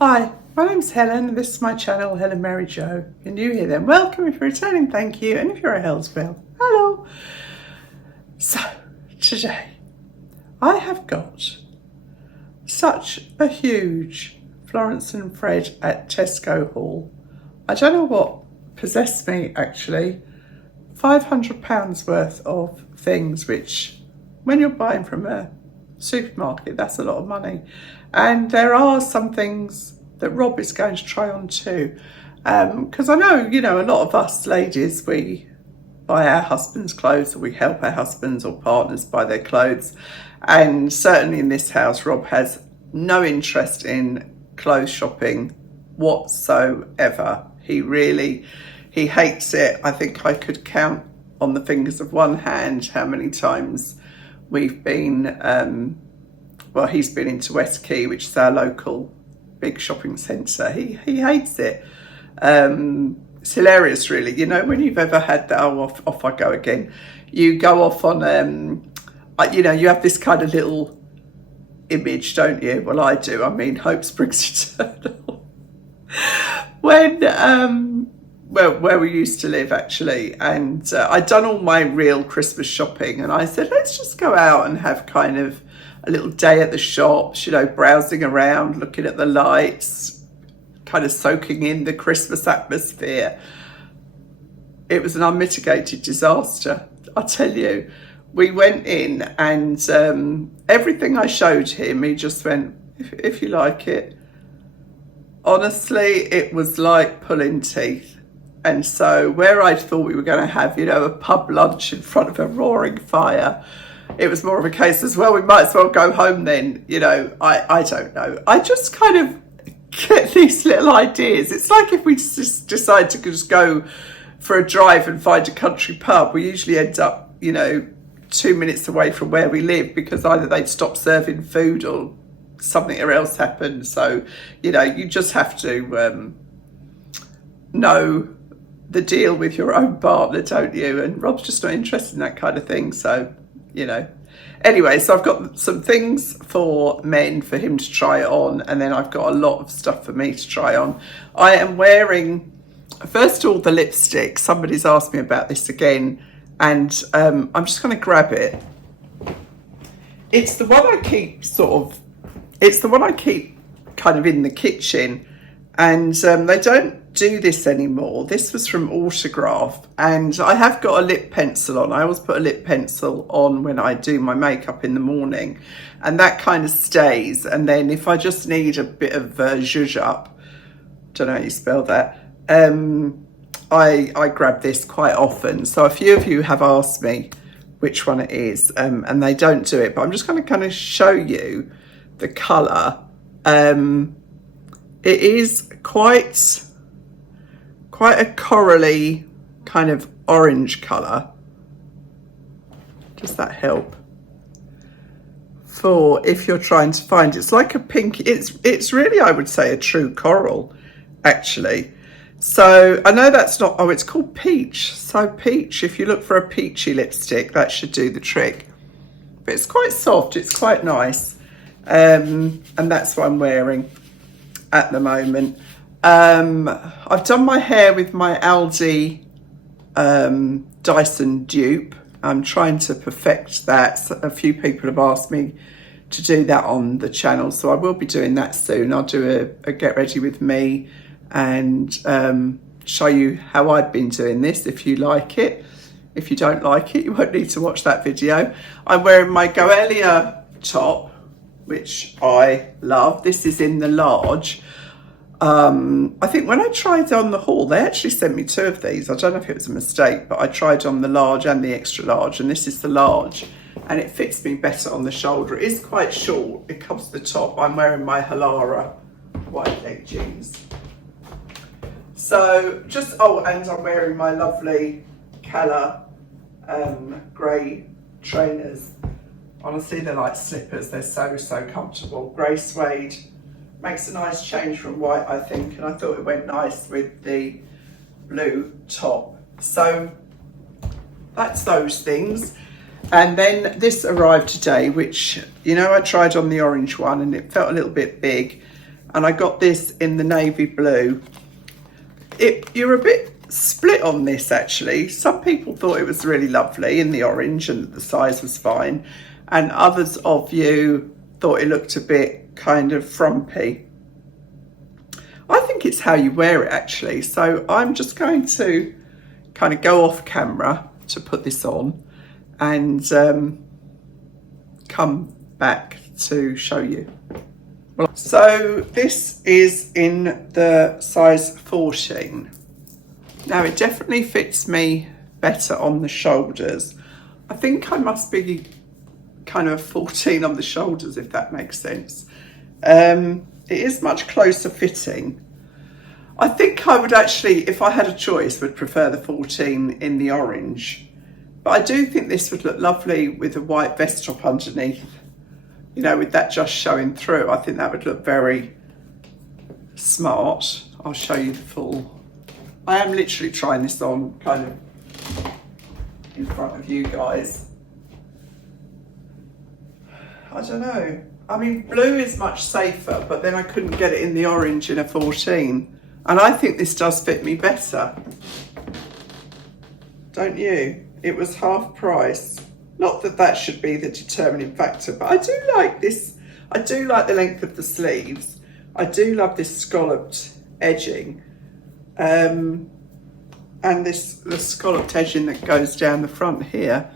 Hi, my name's Helen and this is my channel, Helen Mary Jo. If you're new here then welcome, if you're returning thank you, and if you're a Hellsbell, hello. So, today I have got such a huge Florence and Fred at Tesco haul. I don't know what possessed me actually. £500 worth of things, which when you're buying from a supermarket, that's a lot of money. And there are some things that Rob is going to try on too. Because I know, a lot of us ladies, we buy our husbands' clothes, or we help our husbands or partners buy their clothes. And certainly in this house, Rob has no interest in clothes shopping whatsoever. He hates it. I think I could count on the fingers of one hand how many times we've been, he's been into West Quay, which is our local big shopping centre. He hates it. It's hilarious, really. When you've ever had that, off I go again. You go off on, you have this kind of little image, don't you? Well, I do. I mean, hope springs eternal. When, where we used to live actually, and I'd done all my real Christmas shopping, and I said, let's just go out and have kind of a little day at the shops, browsing around, looking at the lights, kind of soaking in the Christmas atmosphere. It was an unmitigated disaster, I tell you. We went in and everything I showed him, he just went, if you like it. Honestly, it was like pulling teeth. And so where I thought we were going to have, a pub lunch in front of a roaring fire, it was more of a case as well, we might as well go home then. I don't know. I just kind of get these little ideas. It's like if we just decide to just go for a drive and find a country pub, we usually end up, 2 minutes away from where we live, because either they'd stop serving food or something else happened. So, you just have to know the deal with your own partner, don't you? And Rob's just not interested in that kind of thing. So, Anyway, so I've got some things for men for him to try on, and then I've got a lot of stuff for me to try on. I am wearing, first of all, the lipstick. Somebody's asked me about this again, and I'm just going to grab it. It's the one I keep kind of in the kitchen, and they don't do this anymore. This was from Autograph, and I have got a lip pencil on. I always put a lip pencil on when I do my makeup in the morning, and that kind of stays. And then if I just need a bit of zhuzh up, don't know how you spell that, I grab this quite often. So a few of you have asked me which one it is, and they don't do it, but I'm just going to kind of show you the colour. It is quite a corally kind of orange colour. Does that help? For if you're trying to find, it's like a pink, it's really, I would say, a true coral actually. So I know that's not, it's called peach. So peach, if you look for a peachy lipstick, that should do the trick. But it's quite soft, it's quite nice. And that's what I'm wearing at the moment. I've done my hair with my Aldi Dyson dupe. I'm trying to perfect that. A few people have asked me to do that on the channel, so I will be doing that soon. I'll do a get ready with me and show you how I've been doing this, if you like it. If you don't like it, you won't need to watch that video. I'm wearing my Goelia top, which I love. This is in the large. I think when I tried on the haul, they actually sent me 2 of these. I don't know if it was a mistake, but I tried on the large and the extra large, and this is the large, and it fits me better on the shoulder. It is quite short. It comes to the top. I'm wearing my Halara white leg jeans. So and I'm wearing my lovely Cala grey trainers. Honestly, they're like slippers. They're so comfortable. Grey suede. Makes a nice change from white, I think, and I thought it went nice with the blue top. So that's those things. And then this arrived today, which, I tried on the orange one and it felt a little bit big. and I got this in the navy blue. You're a bit split on this actually. Some people thought it was really lovely in the orange and that the size was fine, and others of you thought it looked a bit kind of frumpy. I think it's how you wear it actually. So I'm just going to kind of go off camera to put this on and come back to show you. So this is in the size 14. Now it definitely fits me better on the shoulders. I think I must be kind of 14 on the shoulders, if that makes sense. It is much closer fitting. I think I would actually, if I had a choice, would prefer the 14 in the orange. But I do think this would look lovely with a white vest top underneath. You know, with that just showing through. I think that would look very smart. I'll show you the full. I am literally trying this on kind of in front of you guys. I don't know. I mean, blue is much safer, but then I couldn't get it in the orange in a 14. And I think this does fit me better. Don't you? It was half price. Not that that should be the determining factor, but I do like this. I do like the length of the sleeves. I do love this scalloped edging. And the scalloped edging that goes down the front here.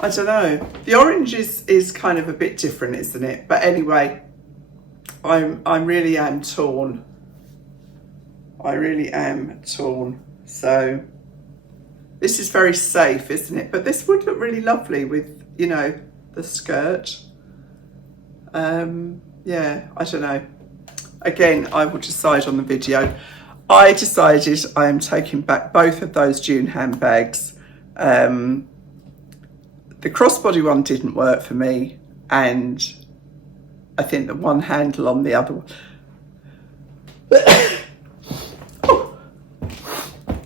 I don't know. The orange is kind of a bit different, isn't it? But anyway, I really am torn. I really am torn. So this is very safe, isn't it? But this would look really lovely with, you know, the skirt. Yeah, I don't know. Again, I will decide on the video. I decided I am taking back both of those June handbags. The crossbody one didn't work for me, and I think the one handle on the other one. Oh,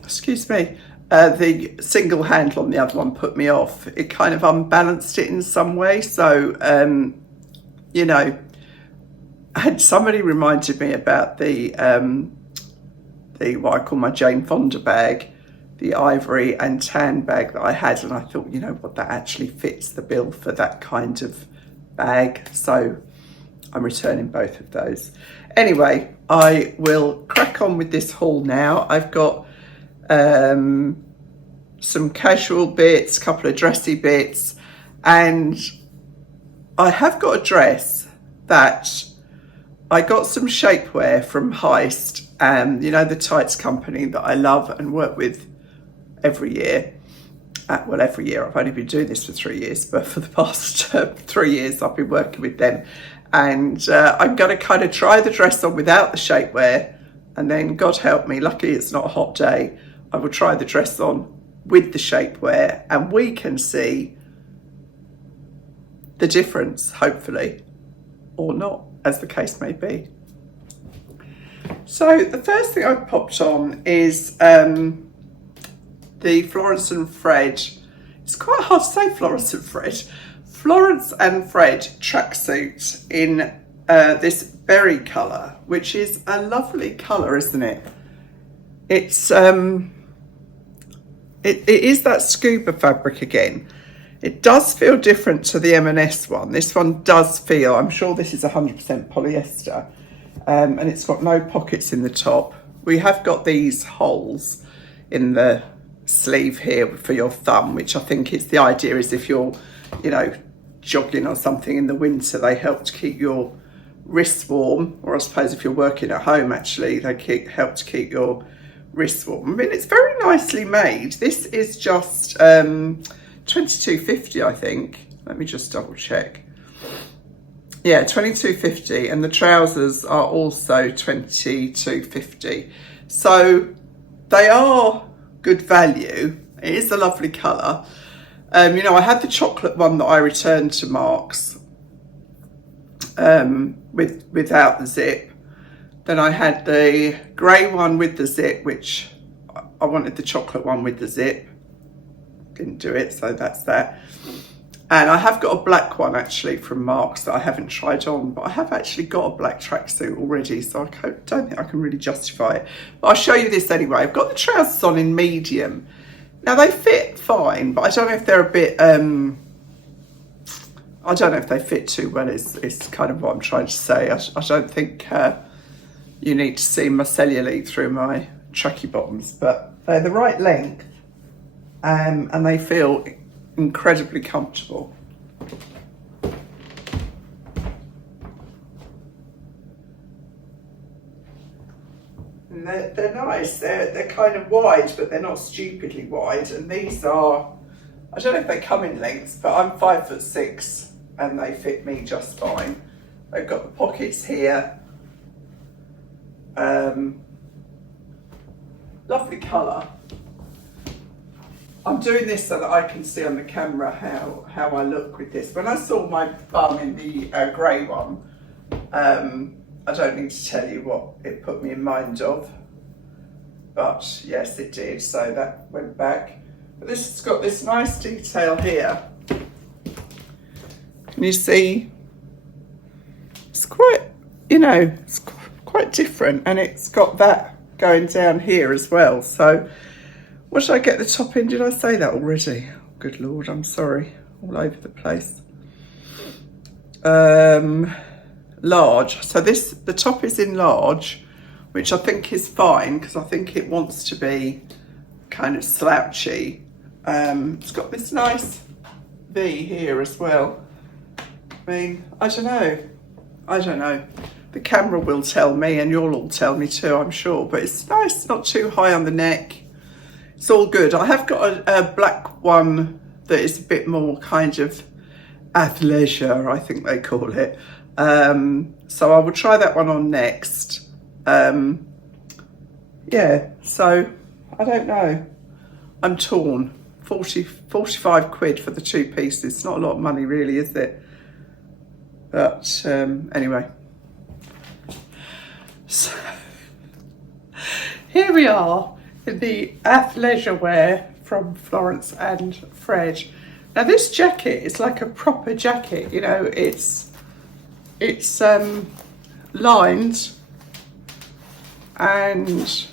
excuse me. The single handle on the other one put me off. It kind of unbalanced it in some way. So, you know, had somebody reminded me about the what I call my Jane Fonda bag, the ivory and tan bag that I had, and I thought, you know what, that actually fits the bill for that kind of bag. So I'm returning both of those. Anyway, I will crack on with this haul now. I've got some casual bits, a couple of dressy bits, and I have got a dress that I got some shapewear from Heist, you know, the tights company that I love and work with every year. Well, every year. I've only been doing this for 3 years, but for the past 3 years I've been working with them. And I'm going to kind of try the dress on without the shapewear, and then God help me, luckily it's not a hot day, I will try the dress on with the shapewear, and we can see the difference, hopefully, or not, as the case may be. So the first thing I've popped on is the Florence and Fred. It's quite hard to say Florence and Fred. Florence and Fred tracksuit in this berry colour, which is a lovely colour, isn't it? It's it is that scuba fabric again. It does feel different to the M&S one. This one does feel, I'm sure this is 100% polyester, and it's got no pockets in the top. We have got these holes in the sleeve here for your thumb, which I think is the idea is if you're, you know, jogging or something in the winter, they help to keep your wrists warm, or I suppose if you're working at home, actually, they help to keep your wrists warm. I mean, it's very nicely made. This is just $22.50, I think. Let me just double check. Yeah, $22.50, and the trousers are also $22.50. So they are good value. It is a lovely colour. You know, I had the chocolate one that I returned to Marks without the zip. Then I had the grey one with the zip, which I wanted the chocolate one with the zip. Didn't do it, so that's that. And I have got a black one actually from Marks that I haven't tried on, but I have actually got a black tracksuit already, so I don't think I can really justify it. But I'll show you this anyway. I've got the trousers on in medium. Now they fit fine, but I don't know if they're a bit, I don't know if they fit too well, is kind of what I'm trying to say. I don't think you need to see my cellulite through my tracky bottoms, but they're the right length and they feel incredibly comfortable. And they're nice. They're kind of wide, but they're not stupidly wide. And these are, I don't know if they come in lengths, but I'm 5'6" and they fit me just fine. They've got the pockets here. Lovely colour. I'm doing this so that I can see on the camera how I look with this. When I saw my bum in the grey one, I don't need to tell you what it put me in mind of, but yes it did, so that went back. But this has got this nice detail here. Can you see? It's quite, you know, it's quite different, and it's got that going down here as well. So what should I get the top in? Did I say that already? Good Lord, I'm sorry. All over the place. Large. So this, the top is in large, which I think is fine because I think it wants to be kind of slouchy. It's got this nice V here as well. I mean, I don't know. The camera will tell me, and you'll all tell me too, I'm sure. But it's nice, not too high on the neck. It's all good. I have got a black one that is a bit more kind of athleisure, I think they call it. So I will try that one on next. Yeah, so I don't know. I'm torn. 45 quid for the two pieces. It's not a lot of money really, is it? But anyway. So here we are in the athleisure wear from Florence and Fred. Now this jacket is like a proper jacket, you know, it's lined and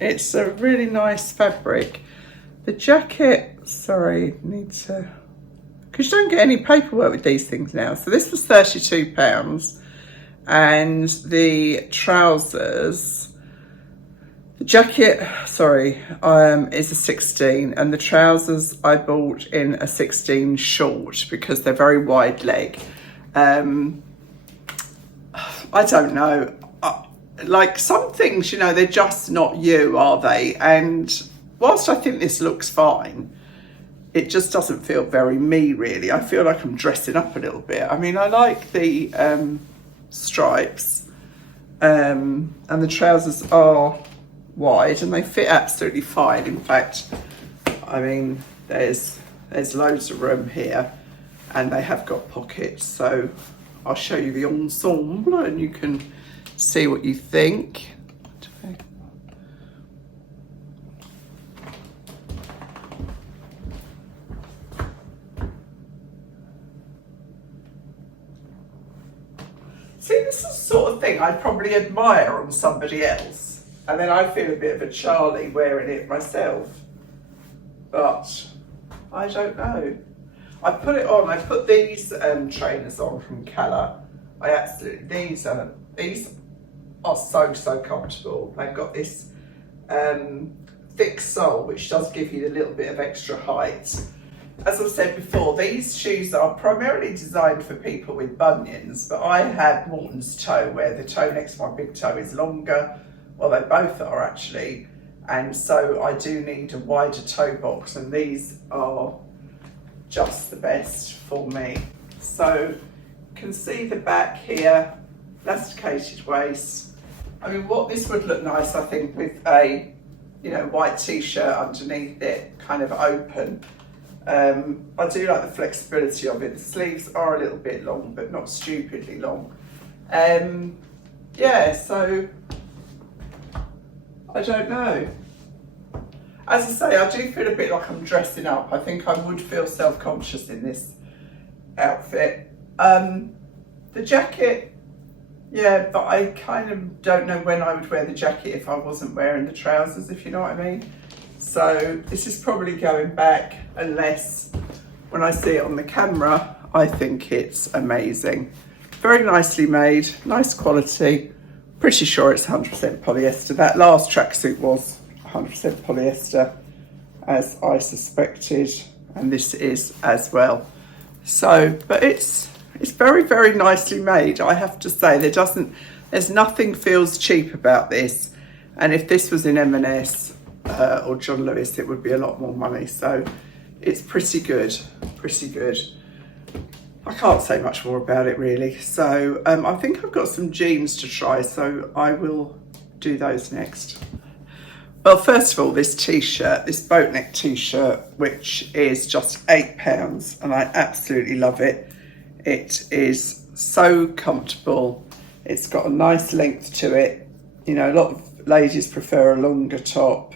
it's a really nice fabric. The jacket, sorry, needs to, because you don't get any paperwork with these things now. So this was £32 and the trousers, the jacket, sorry, is a 16 and the trousers I bought in a 16 short because they're very wide leg. I don't know, like some things, you know, they're just not you, are they? And whilst I think this looks fine, it just doesn't feel very me really. I feel like I'm dressing up a little bit. I mean, I like the stripes and the trousers are wide and they fit absolutely fine. In fact, I mean, there's loads of room here and they have got pockets, so I'll show you the ensemble and you can see what you think. See, this is the sort of thing I'd probably admire on somebody else, and then I feel a bit of a Charlie wearing it myself, but I don't know. I put it on, I put these trainers on from Calla. These are so comfortable. They've got this thick sole, which does give you a little bit of extra height. As I've said before, these shoes are primarily designed for people with bunions, but I have Morton's toe, where the toe next to my big toe is longer. Well, they both are actually. And so I do need a wider toe box, and these are just the best for me. So you can see the back here, elasticated waist. I mean, what this would look nice, I think, with a, you know, white t-shirt underneath it, kind of open. I do like the flexibility of it. The sleeves are a little bit long, but not stupidly long. Yeah, so I don't know. As I say, I do feel a bit like I'm dressing up. I think I would feel self-conscious in this outfit. The jacket, yeah, but I kind of don't know when I would wear the jacket if I wasn't wearing the trousers, if you know what I mean. So this is probably going back, unless when I see it on the camera, I think it's amazing. Very nicely made, nice quality. Pretty sure it's 100% polyester. That last tracksuit was 100% polyester, as I suspected, and this is as well. So, but it's very, very nicely made, I have to say. There's nothing feels cheap about this. And if this was in M&S or John Lewis, it would be a lot more money. So it's pretty good, pretty good. I can't say much more about it really. So I think I've got some jeans to try, so I will do those next. Well, first of all, this t-shirt, this boat neck t-shirt, which is just £8, and I absolutely love it. It is so comfortable. It's got a nice length to it. You know, a lot of ladies prefer a longer top.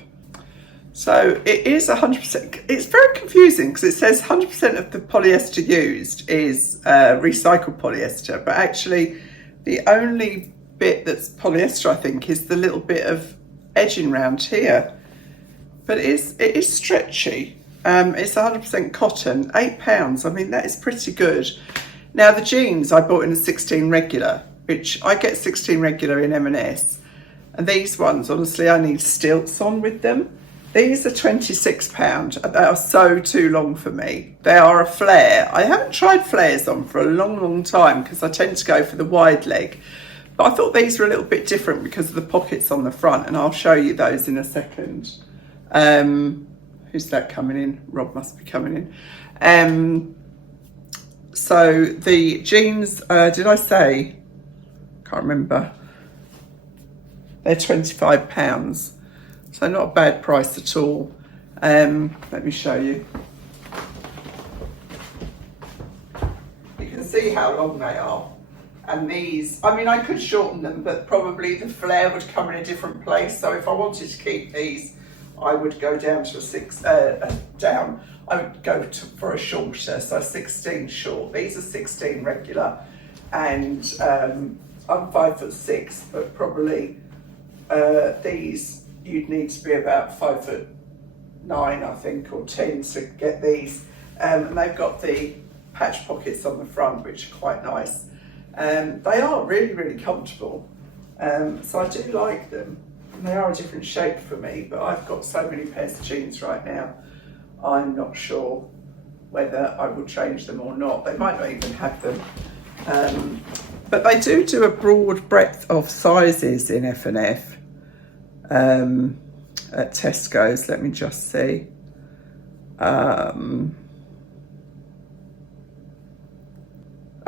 So it is 100%, it's very confusing because it says 100% of the polyester used is recycled polyester, but actually the only bit that's polyester, I think, is the little bit of edging round here. But it is stretchy. It's 100% cotton, £8. I mean, that is pretty good. Now the jeans I bought in a 16 regular, which I get 16 regular in M&S. And these ones, honestly, I need stilts on with them. These are £26. They are so too long for me. They are a flare. I haven't tried flares on for a long, long time because I tend to go for the wide leg. But I thought these were a little bit different because of the pockets on the front, and I'll show you those in a second. Who's that coming in? Rob must be coming in. So the jeans, did I say? Can't remember. They're £25. So not a bad price at all. Let me show you. You can see how long they are. And these, I mean, I could shorten them, but probably the flare would come in a different place. So if I wanted to keep these, I would go down to I would go for a shorter, so 16 short. These are 16 regular, and I'm 5'6", but probably these you'd need to be about 5'9", I think, or 10 to get these. And they've got the patch pockets on the front, which are quite nice. They are really, really comfortable. So I do like them. And they are a different shape for me, but I've got so many pairs of jeans right now. I'm not sure whether I will change them or not. They might not even have them. But they do a broad breadth of sizes in F&F. At Tesco's, let me just see. Oh,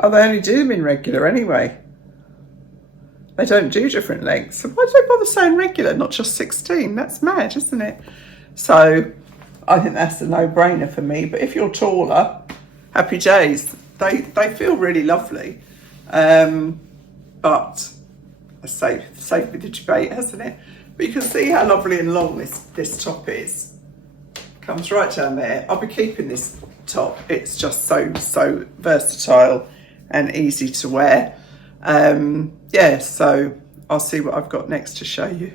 they only do them in regular anyway. They don't do different lengths. So why do they bother saying regular, not just 16? That's mad, isn't it? So I think that's a no-brainer for me. But if you're taller, happy days. They feel really lovely. But saved with the debate, hasn't it? But you can see how lovely and long this top is. Comes right down there. I'll be keeping this top. It's just so versatile and easy to wear. Yeah, so I'll see what I've got next to show you.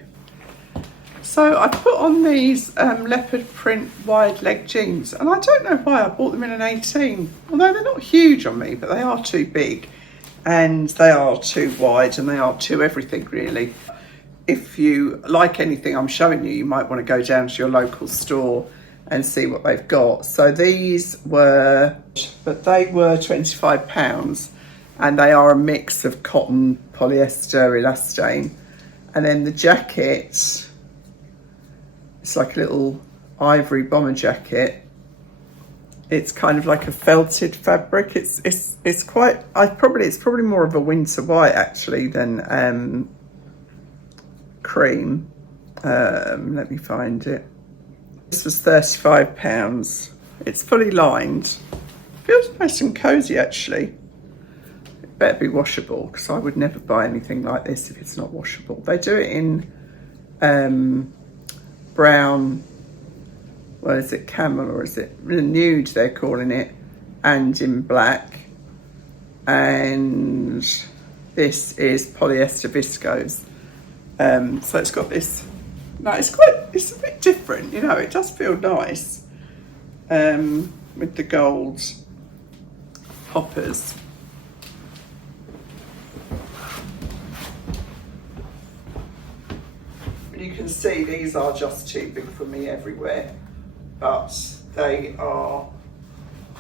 So I put on these leopard print wide leg jeans, and I don't know why I bought them in an 18, although they're not huge on me, but they are too big and they are too wide and they are too everything really. If you like anything I'm showing you, you might want to go down to your local store and see what they've got. So these were, but they were £25, and they are a mix of cotton, polyester, elastane. And then the jacket, it's like a little ivory bomber jacket. It's kind of like a felted fabric. It's quite, it's probably more of a winter white actually than cream. Let me find it. This was £35. It's fully lined. Feels nice and cozy actually. It better be washable, because I would never buy anything like this if it's not washable. They do it in brown, well, is it camel or is it nude they're calling it, and in black. and this is polyester viscose. So it's got this, no, it's a bit different, you know, it does feel nice with the gold poppers. You can see these are just too big for me everywhere, but they are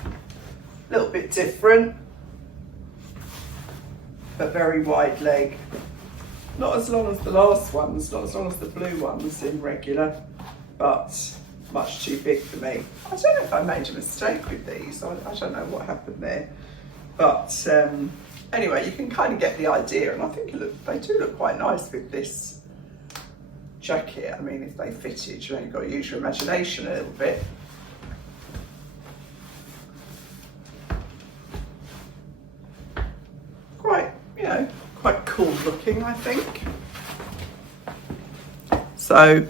a little bit different, but very wide leg. Not as long as the last ones, not as long as the blue ones in regular, but much too big for me. I don't know if I made a mistake with these. I don't know what happened there. But anyway, you can kind of get the idea, and I think they do look quite nice with this jacket. I mean, if they fitted, you've only got to use your imagination a little bit. Quite, you know, quite cool looking, I think. So,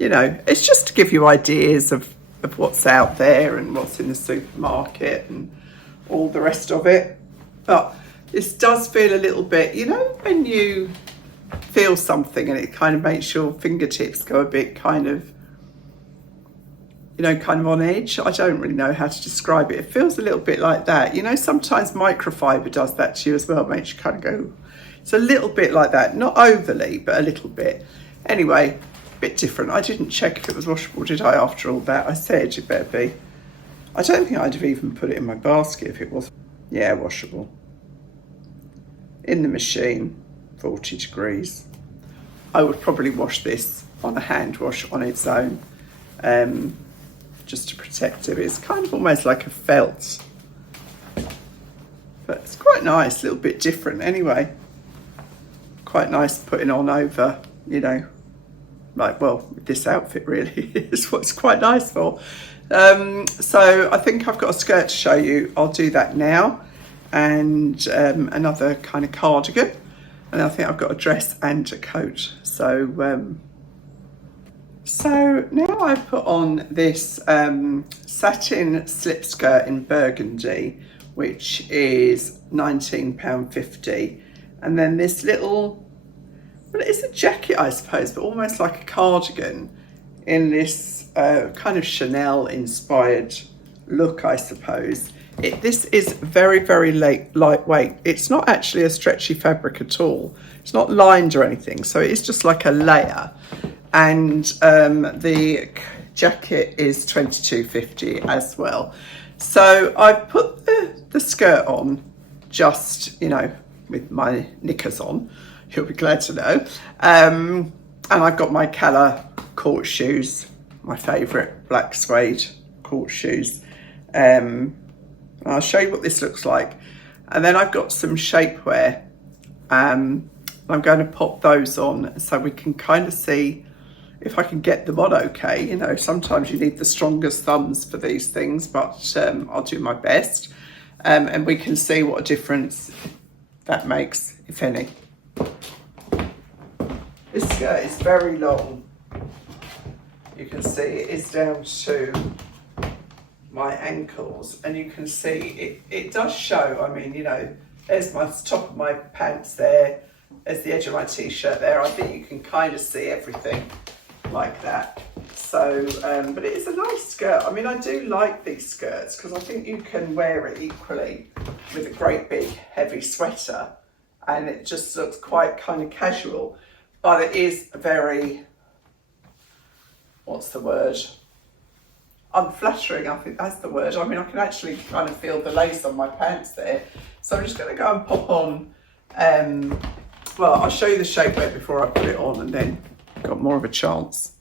you know, it's just to give you ideas of what's out there and what's in the supermarket and all the rest of it. But this does feel a little bit, you know, when you feel something and it kind of makes your fingertips go a bit kind of, you know, kind of on edge. I don't really know how to describe it. It feels a little bit like that. You know, sometimes microfiber does that to you as well. It makes you kind of go, it's a little bit like that. Not overly, but a little bit. Anyway, a bit different. I didn't check if it was washable, did I, after all that? I said it better be. I don't think I'd have even put it in my basket if it was. Yeah, washable. In the machine. 40 degrees. I would probably wash this on a hand wash on its own, just to protect it. It's kind of almost like a felt, but it's quite nice, a little bit different anyway. Quite nice putting on over, you know, like, well, this outfit really is what it's quite nice for. So I think I've got a skirt to show you. I'll do that now, and another kind of cardigan. And I think I've got a dress and a coat. So now I've put on this satin slip skirt in Burgundy, which is £19.50. And then this little, well, it's a jacket, I suppose, but almost like a cardigan in this kind of Chanel inspired look, I suppose. This is very, very lightweight. It's not actually a stretchy fabric at all. It's not lined or anything, so it is just like a layer. And the jacket is £22.50 as well. So I put the skirt on just, you know, with my knickers on. You'll be glad to know. And I've got my Cala court shoes, my favourite black suede court shoes. I'll show you what this looks like. And then I've got some shapewear. I'm going to pop those on so we can kind of see if I can get them on okay. You know, sometimes you need the strongest thumbs for these things, but I'll do my best. And we can see what a difference that makes, if any. This skirt is very long. You can see it is down to my ankles, and you can see it does show. I mean, you know, there's my top of my pants there, there's the edge of my t-shirt there. I think you can kind of see everything like that. So but it is a nice skirt. I mean, I do like these skirts because I think you can wear it equally with a great big heavy sweater and it just looks quite kind of casual, but it is very, what's the word, unflattering, I think that's the word. I mean, I can actually kind of feel the lace on my pants there. So I'm just going to go and pop on, well, I'll show you the shapewear before I put it on and then got more of a chance.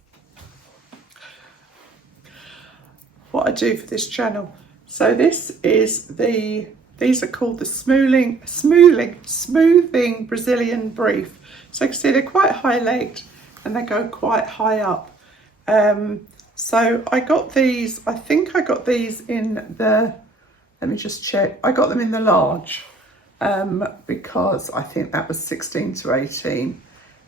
What I do for this channel. So this is these are called the smoothing Brazilian brief. So you can see they're quite high legged and they go quite high up. So I got these, I think I got these in the, let me just check. I got them in the large because I think that was 16 to 18.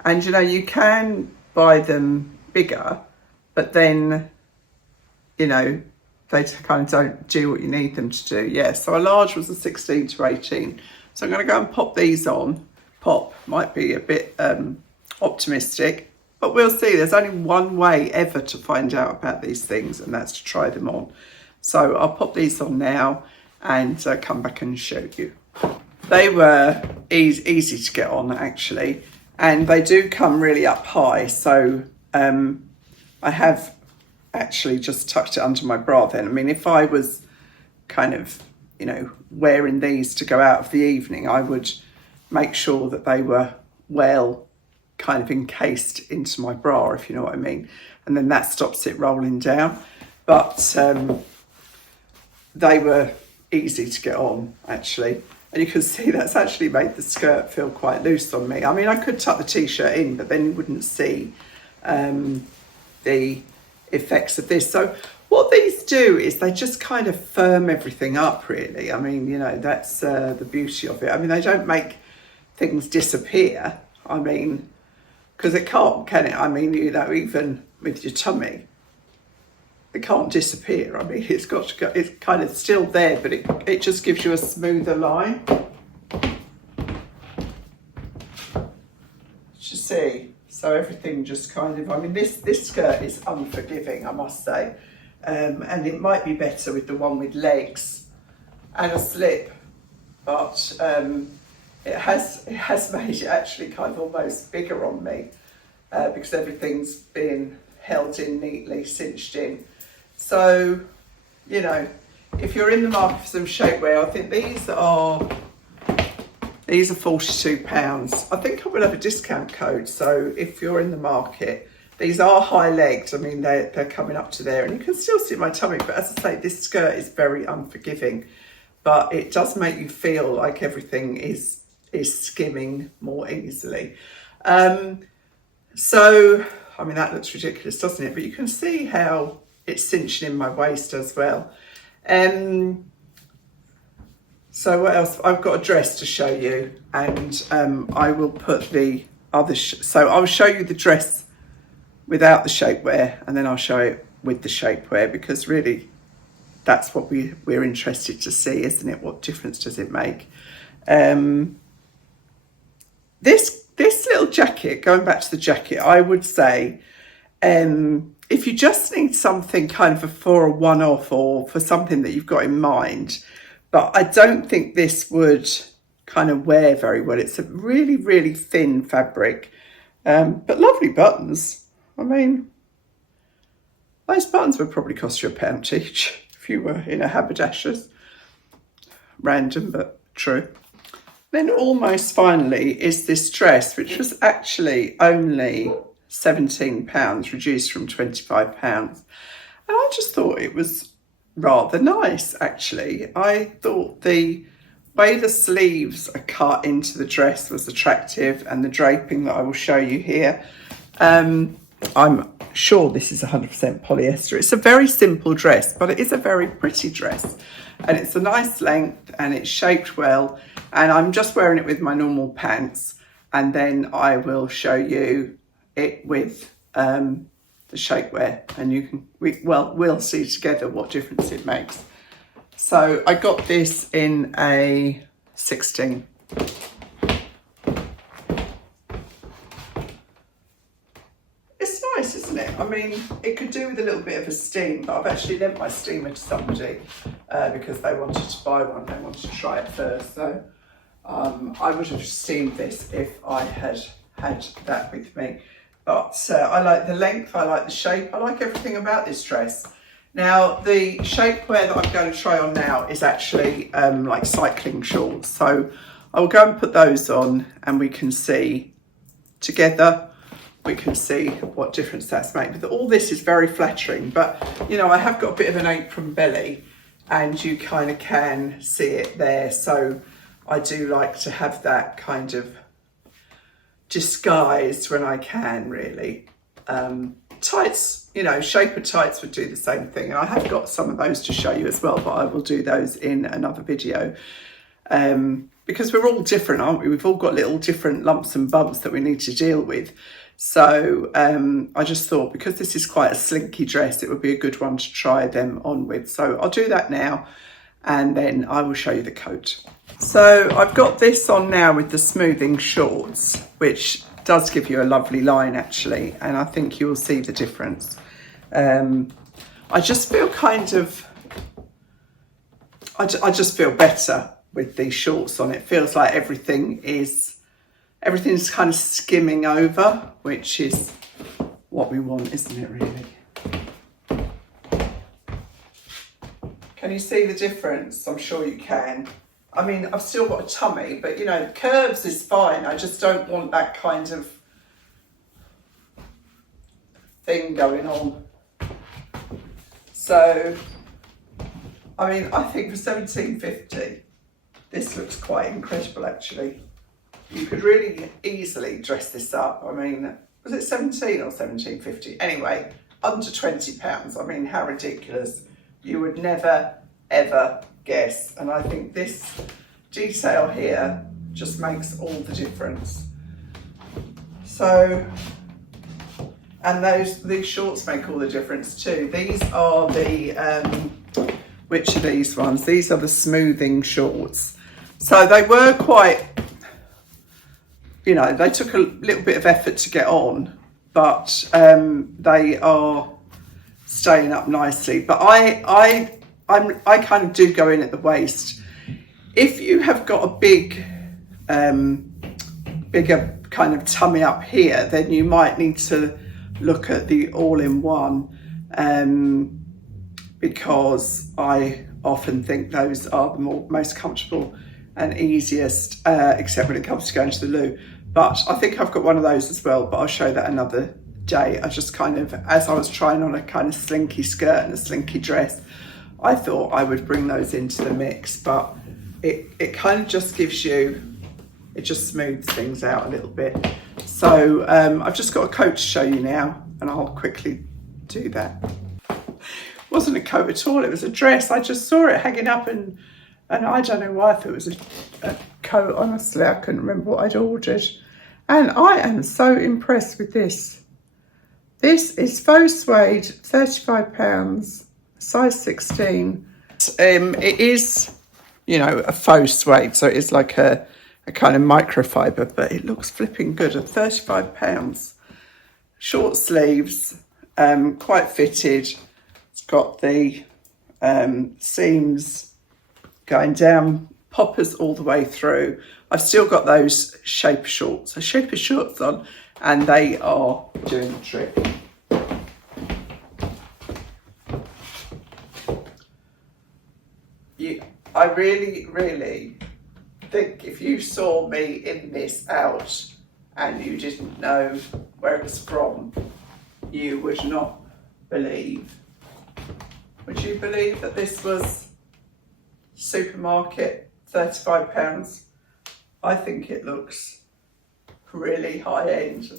And you know, you can buy them bigger, but then, you know, they kind of don't do what you need them to do. Yeah, so a large was a 16 to 18. So I'm going to go and pop these on. Pop might be a bit optimistic, but we'll see. There's only one way ever to find out about these things, and that's to try them on. So I'll pop these on now and come back and show you. They were easy to get on, actually, and they do come really up high. So I have actually just tucked it under my bra then. I mean, if I was kind of, you know, wearing these to go out of the evening, I would make sure that they were well kind of encased into my bra, if you know what I mean. And then that stops it rolling down. But they were easy to get on, actually. And you can see that's actually made the skirt feel quite loose on me. I mean, I could tuck the t-shirt in, but then you wouldn't see the effects of this. So what these do is they just kind of firm everything up, really. I mean, you know, that's the beauty of it. I mean, they don't make things disappear. I mean, because it can't, can it? I mean, you know, even with your tummy, it can't disappear. I mean, it's got to go, it's kind of still there, but it just gives you a smoother line. You see, so everything just kind of, I mean, this skirt is unforgiving, I must say. And it might be better with the one with legs and a slip, but it has made it actually kind of almost bigger on me because everything's been held in neatly, cinched in. So, you know, if you're in the market for some shapewear, I think these are £42. I think I will have a discount code, so if you're in the market, these are high legged. I mean, they're coming up to there, and you can still see my tummy, but as I say, this skirt is very unforgiving, but it does make you feel like everything is skimming more easily. So, I mean, that looks ridiculous, doesn't it? But you can see how it's cinching in my waist as well. So what else? I've got a dress to show you, and I will put the other, so I'll show you the dress without the shapewear, and then I'll show it with the shapewear, because really that's what we're interested to see, isn't it? What difference does it make? This little jacket, going back to the jacket, I would say, if you just need something kind of for a one-off or for something that you've got in mind, but I don't think this would kind of wear very well. It's a really, really thin fabric, but lovely buttons. I mean, those buttons would probably cost you £1 each if you were in a haberdasher's. Random, but true. Then almost finally is this dress, which was actually only £17, reduced from £25. And I just thought it was rather nice, actually. I thought the way the sleeves are cut into the dress was attractive, and the draping that I will show you here. I'm sure this is 100% polyester. It's a very simple dress, but it is a very pretty dress, and it's a nice length, and it's shaped well, and I'm just wearing it with my normal pants, and then I will show you it with the shapewear, and you can we'll see together what difference it makes. So I got this in a 16. It's nice, isn't it? I mean, it could do with a little bit of a steam, but I've actually lent my steamer to somebody because they wanted to buy one. They wanted to try it first. So I would have steamed this if I had had that with me. But I like the length, I like the shape, I like everything about this dress. Now, the shapewear that I'm going to try on now is actually like cycling shorts. So I will go and put those on, and we can see together, we can see what difference that's made. But all this is very flattering, but you know, I have got a bit of an apron belly, and you kind of can see it there. So I do like to have that kind of disguised when I can, really. Tights, you know, shaper tights would do the same thing, and I have got some of those to show you as well, but I will do those in another video, because we're all different, aren't we? We've all got little different lumps and bumps that we need to deal with. So I just thought, because this is quite a slinky dress, it would be a good one to try them on with. So I'll do that now, and then I will show you the coat. So I've got this on now with the smoothing shorts, which does give you a lovely line actually, and I think you will see the difference. I just feel kind of, I just feel better with these shorts on. It feels like everything's kind of skimming over, which is what we want, isn't it, really? Can you see the difference? I'm sure you can. I mean, I've still got a tummy, but you know, curves is fine. I just don't want that kind of thing going on. So, I mean, I think for $17.50, this looks quite incredible actually. You could really easily dress this up. I mean, was it 17 or 17.50? Anyway, under £20. I mean, how ridiculous. You would never, ever guess. And I think this detail here just makes all the difference. So, and these shorts make all the difference too. These are the, which are these ones? These are the smoothing shorts. So they were quite, you know, they took a little bit of effort to get on, but they are staying up nicely. But I kind of do go in at the waist. If you have got a bigger kind of tummy up here, then you might need to look at the all-in-one, because I often think those are the most comfortable and easiest, except when it comes to going to the loo. But I think I've got one of those as well, but I'll show that another day. I just kind of, as I was trying on a kind of slinky skirt and a slinky dress, I thought I would bring those into the mix, but it kind of just gives you, it just smooths things out a little bit. So I've just got a coat to show you now, and I'll quickly do that. It wasn't a coat at all, it was a dress. I just saw it hanging up, and I don't know why I thought it was a coat. Honestly, I couldn't remember what I'd ordered. And I am so impressed with this. This is Faux suede, £35, size 16. It is, you know, a faux suede, so it is like a kind of microfiber, but it looks flipping good at £35. Short sleeves, quite fitted. It's got the seams going down, poppers all the way through. I've still got those shaper shorts on, and they are doing the trick. I really, really think if you saw me in this out and you didn't know where it was from, you would not believe. Would you believe that this was supermarket, £35? I think it looks really high end.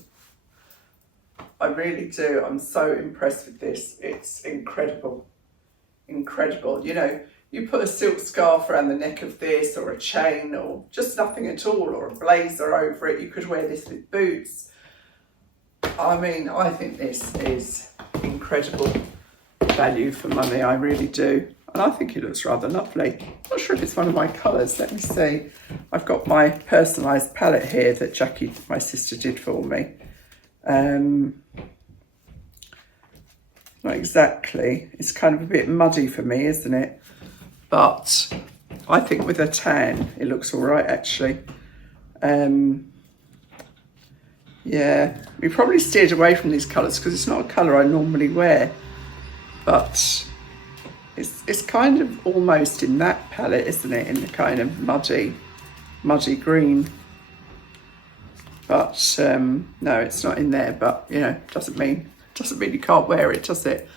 I really do. I'm so impressed with this. It's incredible. Incredible. You know, you put a silk scarf around the neck of this, or a chain, or just nothing at all, or a blazer over it. You could wear this with boots. I mean, I think this is incredible value for money. I really do. And I think it looks rather lovely. I'm not sure if it's one of my colours. Let me see. I've got my personalised palette here that Jackie, my sister, did for me. Not exactly. It's kind of a bit muddy for me, isn't it? But I think with a tan, it looks all right, actually. Yeah, we probably steered away from these colours because it's not a colour I normally wear. But it's kind of almost in that palette, isn't it? In the kind of muddy green. But no, it's not in there. But you know, doesn't mean you can't wear it, does it?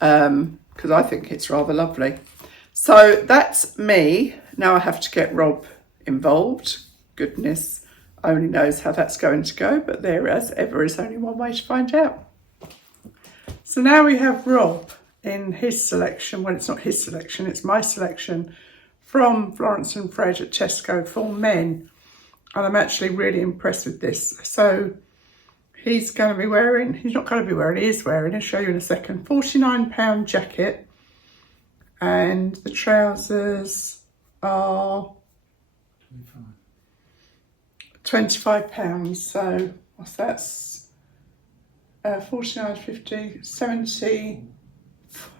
Because I think it's rather lovely. So that's me. Now I have to get Rob involved. Goodness only knows how that's going to go, but there, as ever, is only one way to find out. So now we have Rob in his selection. Well, it's not his selection, it's my selection from Florence and Fred at Tesco for men. And I'm actually really impressed with this. So he's going to be wearing, he's not going to be wearing, he is wearing, I'll show you in a second, £49 jacket, and the trousers are £25, so what's that? 49.50,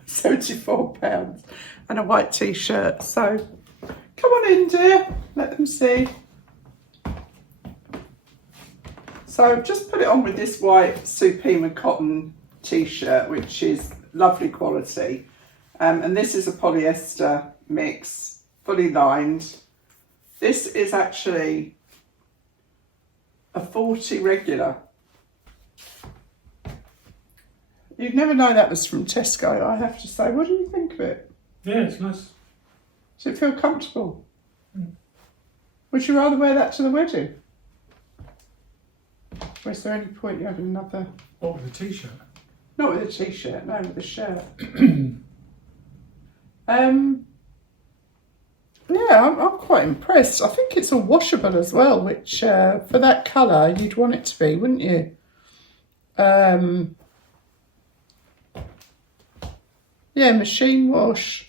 74 pounds, and a white t-shirt. So come on in, dear, let them see. So just put it on with this white Supima cotton t-shirt, which is lovely quality, and this is a polyester mix, fully lined. This is actually a 40 regular. You'd never know that was from Tesco, I have to say. What do you think of it? Yeah, it's nice. Does it feel comfortable? Would you rather wear that to the wedding? Or is there any point you having another? What, with a t-shirt? Not with a t-shirt, no, with a shirt. Yeah, I'm quite impressed. I think it's all washable as well, which for that colour you'd want it to be, wouldn't you? Yeah, machine wash,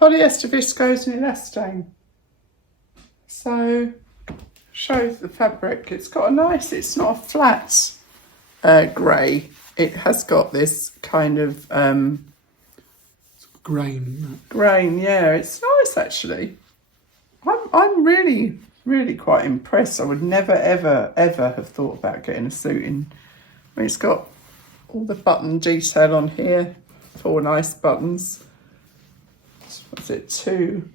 polyester, viscose and elastane. So, shows the fabric. It's got a nice, it's not a flat grey. It has got this kind of Grain. grain, yeah, it's nice actually. I'm really, really quite impressed. I would never, ever, ever have thought about getting a suit in. I mean, it's got all the button detail on here, 4 nice buttons. What's it, two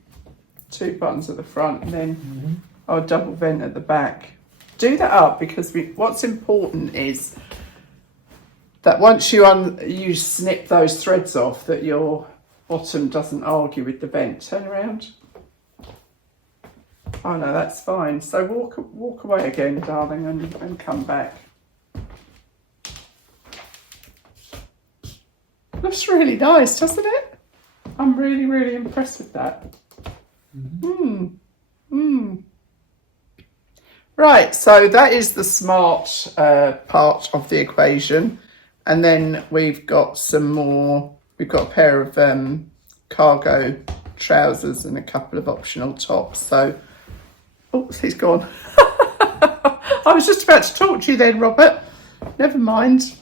buttons at the front, and then a double vent at the back. Do that up because what's important is that once you snip those threads off, that your bottom doesn't argue with the vent. Turn around. Oh no, that's fine. So walk away again, darling, and come back. Looks really nice, doesn't it? I'm really, really impressed with that. Right, so that is the smart part of the equation. And then we've got some more, we've got a pair of cargo trousers and a couple of optional tops. So, oops, he's gone. I was just about to talk to you then, Robert. Never mind.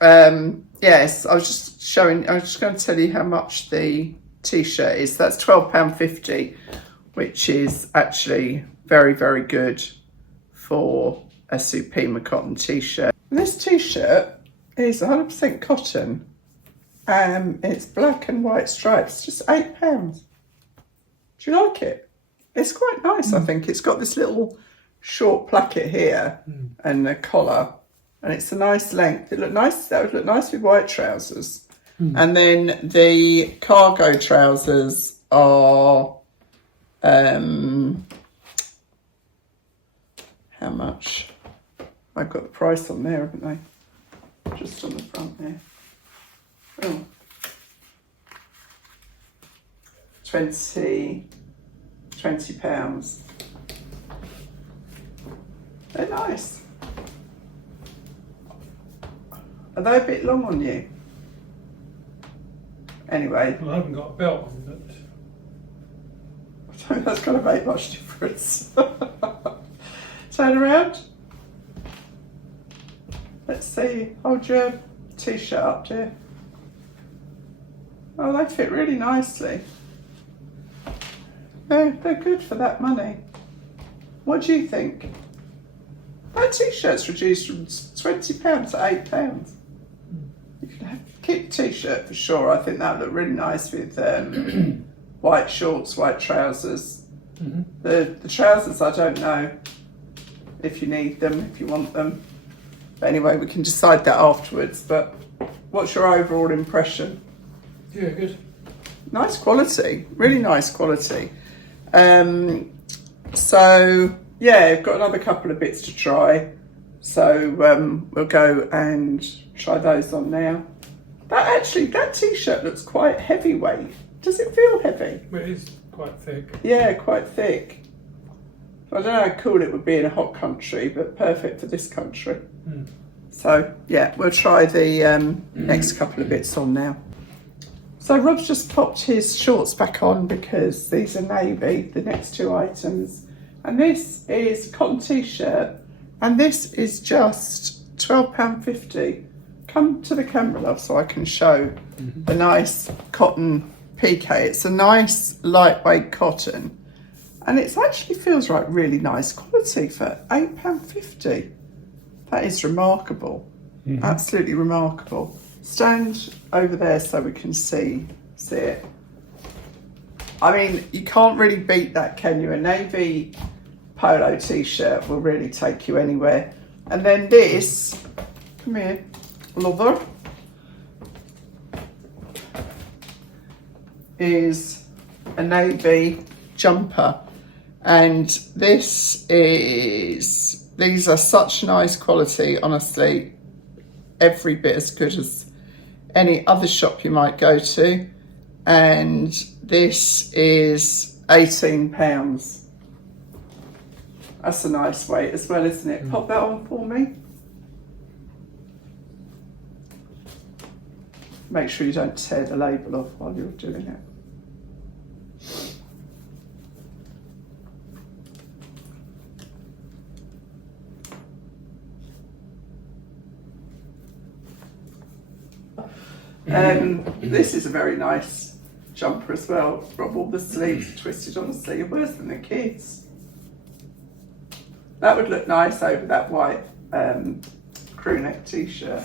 Yes, I was just going to tell you how much the t-shirt is. That's £12.50, which is actually very, very good for a Supima cotton t-shirt. This t-shirt is 100% cotton. It's black and white stripes, just £8. Do you like it? It's quite nice, I think. It's got this little short placket here and a collar, and it's a nice length. It looked nice. That would look nice with white trousers. And then the cargo trousers are how much? I've got the price on there, haven't I? Just on the front there. Oh. £20. They're nice. Are they a bit long on you? Anyway. Well, I haven't got a belt on, but I don't think that's going to make much difference. Turn around. Let's see. Hold your t-shirt up, dear. Oh, they fit really nicely. They're good for that money. What do you think? That t-shirt's reduced from £20 to £8. You can keep the t-shirt for sure. I think that would look really nice with white shorts, white trousers. The trousers, I don't know if you need them, if you want them. But anyway, we can decide that afterwards. But what's your overall impression? yeah, good. Nice quality, really nice quality. So yeah, I've got another couple of bits to try. So we'll go and try those on now. That t-shirt looks quite heavyweight. Does it feel heavy? Well, it is quite thick. Yeah, quite thick. I don't know how cool it would be in a hot country, but perfect for this country. So yeah, we'll try the next couple of bits on now. So Rob's just popped his shorts back on because these are navy, the next two items. And this is cotton t-shirt, and this is just £12.50. Come to the camera, love, so I can show the nice cotton piqué. It's a nice lightweight cotton, and it actually feels like really nice quality for £8.50. That is remarkable, absolutely remarkable. Stand over there so we can see it. I mean, you can't really beat that, can you? A navy polo t-shirt will really take you anywhere. And then this, come here, lover, is a navy jumper. And these are such nice quality, honestly, every bit as good as any other shop you might go to. And this is £18. That's a nice weight as well, isn't it? Pop that on for me. Make sure you don't tear the label off while you're doing it. This is a very nice jumper as well. Rob, all the sleeves twisted on the sleeve, worse than the kids. That would look nice over that white crew neck t-shirt.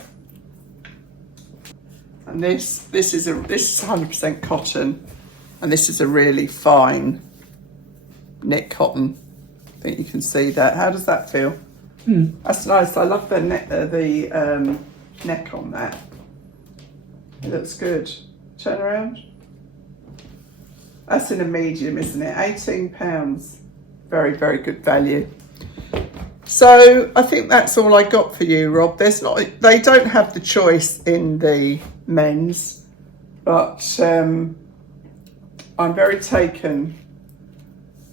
And this is 100% cotton, and this is a really fine knit cotton. I think you can see that. How does that feel? That's nice. I love the neck on that. It looks good. Turn around. That's in a medium, isn't it? £18. Very, very good value. So I think that's all I got for you, Rob. They don't have the choice in the men's, but I'm very taken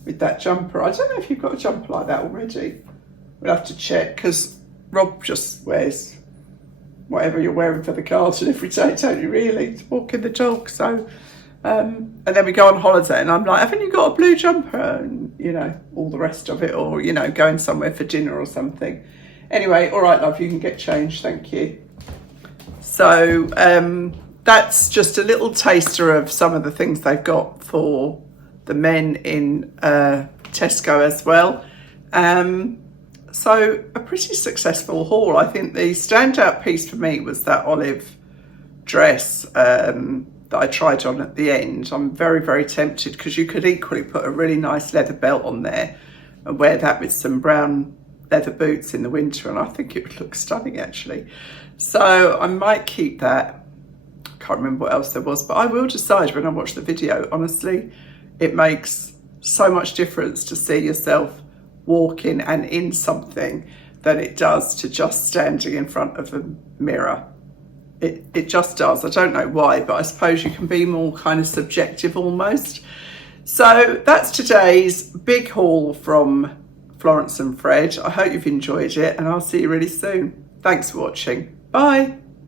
with that jumper. I don't know if you've got a jumper like that already. We'll have to check, because Rob just wears whatever you're wearing for the garden every day, don't you, really, to walk in the dog. So and then we go on holiday and I'm like, haven't you got a blue jumper? And you know, all the rest of it, or you know, going somewhere for dinner or something. Anyway, all right, love, you can get changed, thank you. So that's just a little taster of some of the things they've got for the men in Tesco as well. So a pretty successful haul. I think the standout piece for me was that olive dress that I tried on at the end. I'm very, very tempted, because you could equally put a really nice leather belt on there and wear that with some brown leather boots in the winter, and I think it would look stunning actually. So I might keep that. I can't remember what else there was, but I will decide when I watch the video. Honestly, it makes so much difference to see yourself walking and in something than it does to just standing in front of a mirror. It just does. I don't know why, but I suppose you can be more kind of subjective almost. So that's today's big haul from Florence and Fred. I hope you've enjoyed it, and I'll see you really soon. Thanks for watching. Bye.